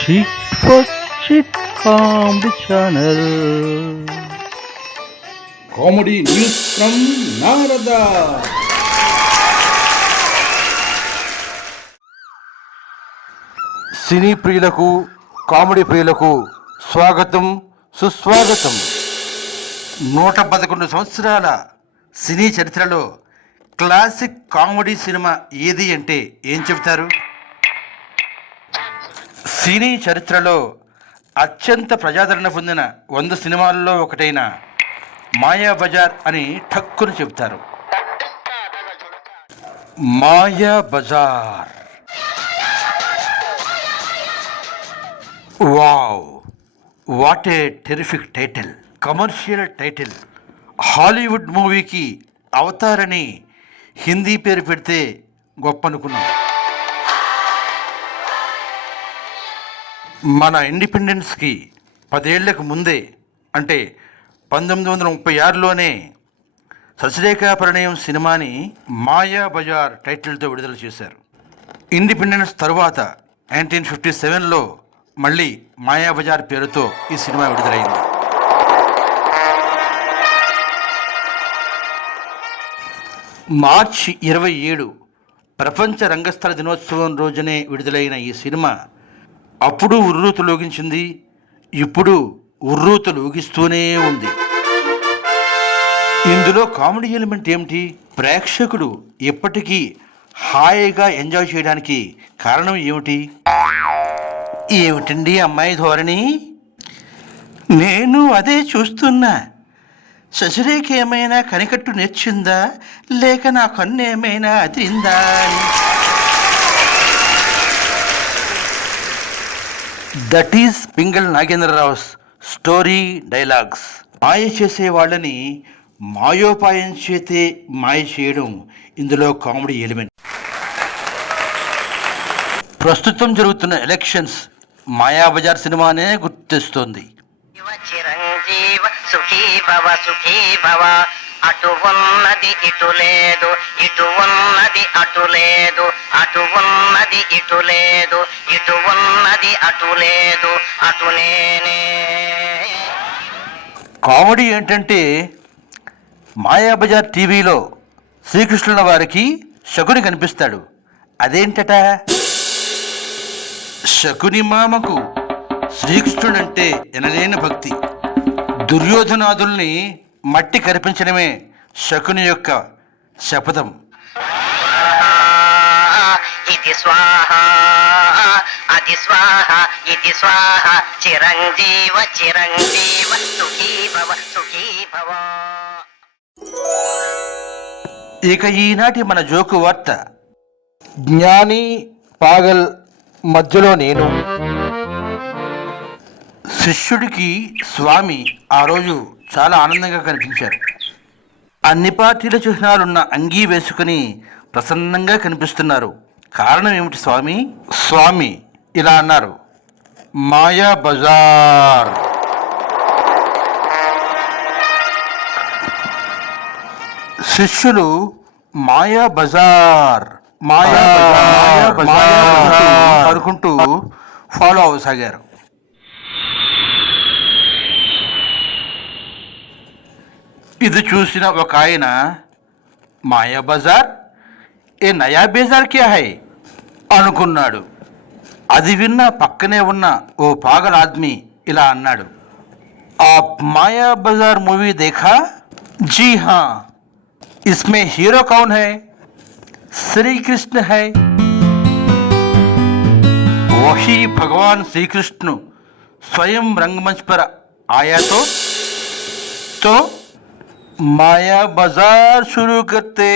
Chit for Chit Comedy Channel. Comedy news from Narada. సినీ ప్రియులకు comedy ప్రియులకు స్వాగతం సుస్వాగతం. 111 సంవత్సరాల సినీ చరిత్రలో క్లాసిక్ కామెడీ సినిమా ఏది అంటే ఏం చెబుతారు? సినీ చరిత్రలో అత్యంత ప్రజాదరణ పొందిన 100 సినిమాల్లో ఒకటైన మాయాబజార్ అని ఠక్కును చెబుతారు. Mayabazar, wow, what a terrific title, commercial title. Hollywood మూవీకి అవతార్ అని హిందీ పేరు పెడితే గొప్ప అనుకున్నాం. మన ఇండిపెండెన్స్కి 10 ఏళ్లకు ముందే అంటే 1936లోనే శశిరేఖ పరిణయం సినిమాని మాయాబజార్ టైటిల్తో విడుదల చేశారు. ఇండిపెండెన్స్ తరువాత 1957లో మళ్ళీ మాయాబజార్ పేరుతో ఈ సినిమా విడుదలైంది. మార్చి 27 ప్రపంచ రంగస్థల దినోత్సవం రోజునే విడుదలైన ఈ సినిమా అప్పుడు ఉర్రూతలూగించింది, ఇప్పుడు ఉర్రూతలూగిస్తూనే ఉంది. ఇందులో కామెడీ ఎలిమెంట్ ఏమిటి? ప్రేక్షకుడు ఎప్పటికీ హాయిగా ఎంజాయ్ చేయడానికి కారణం ఏమిటి? ఏమిటండి అమ్మాయి ధోరణి? నేను అదే చూస్తున్నా. శశిరేఖ ఏమైనా కనికట్టు నేర్చిందా, లేక నా కన్ను ఏమైనా అతిరిందా అని. That is Pingala Nagendrarao's story dialogues. మాయ చేసే వాళ్ళని మాయోపాయం చేతే మాయ చేయడం ఇందులో కామెడీ ఎలిమెంట్. ప్రస్తుతం జరుగుతున్న ఎలక్షన్స్ మాయాబజార్ సినిమానే గుర్తిస్తుంది. చిరంజీవ సుఖీ భవ సుఖీ భవ, అటు ఉన్నది ఇటు లేదు, ఇటు ఉన్నది అటు లేదు, అటు ఉన్నది ఇటు లేదు, ఇటు ఉన్నది అటు లేదు, అటు నేనే. కామెడీ ఏంటంటే మాయాబజార్ టీవీలో శ్రీకృష్ణుల వారికి శకుని కనిపిస్తాడు. అదేంటట? శకుని మామకు శ్రీకృష్ణుడంటే ఎనలేని భక్తి. దుర్యోధనాదుల్ని మట్టి కరిపించడమే శకుని యొక్క శపథం. ఇది స్వాహ అది స్వాహ ఇది స్వాహ, చిరంజీవ చిరంజీవ సుఖీ భవ సుఖీ భవ. ఇక ఈనాటి మన జోకు వార్త. జ్ఞాని పాగల్ మధ్యలో నేను. శిష్యుడికి స్వామి ఆ రోజు చాలా ఆనందంగా కనిపించారు. అన్ని పార్టీల చిహ్నాలున్న అంగీ వేసుకుని ప్రసన్నంగా కనిపిస్తున్నారు. కారణం ఏమిటి స్వామి? స్వామి ఇలా అన్నారు, మాయా బజార్. శిష్యులు మాయా బజార్ మాయా బజార్ అనుకుంటూ ఫాలో అవసాగారు. ఇది చూసిన ఒక ఆయన, మాయా బజార్ ఏ నయా బేజార్ క్యా హై అనుకున్నాడు. అది విన్న పక్కనే ఉన్న ఓ పాగల్ ఆద్మీ ఇలా అన్నాడు, ఆప్ మాయా బజార్ మూవీ దేఖా? జీ हाँ, इसमें हीरो कौन है? श्री कृष्ण है. वही भगवान श्री कृष्ण स्वयं रंगमंच पर आया तो माया बाजार शुरू करते.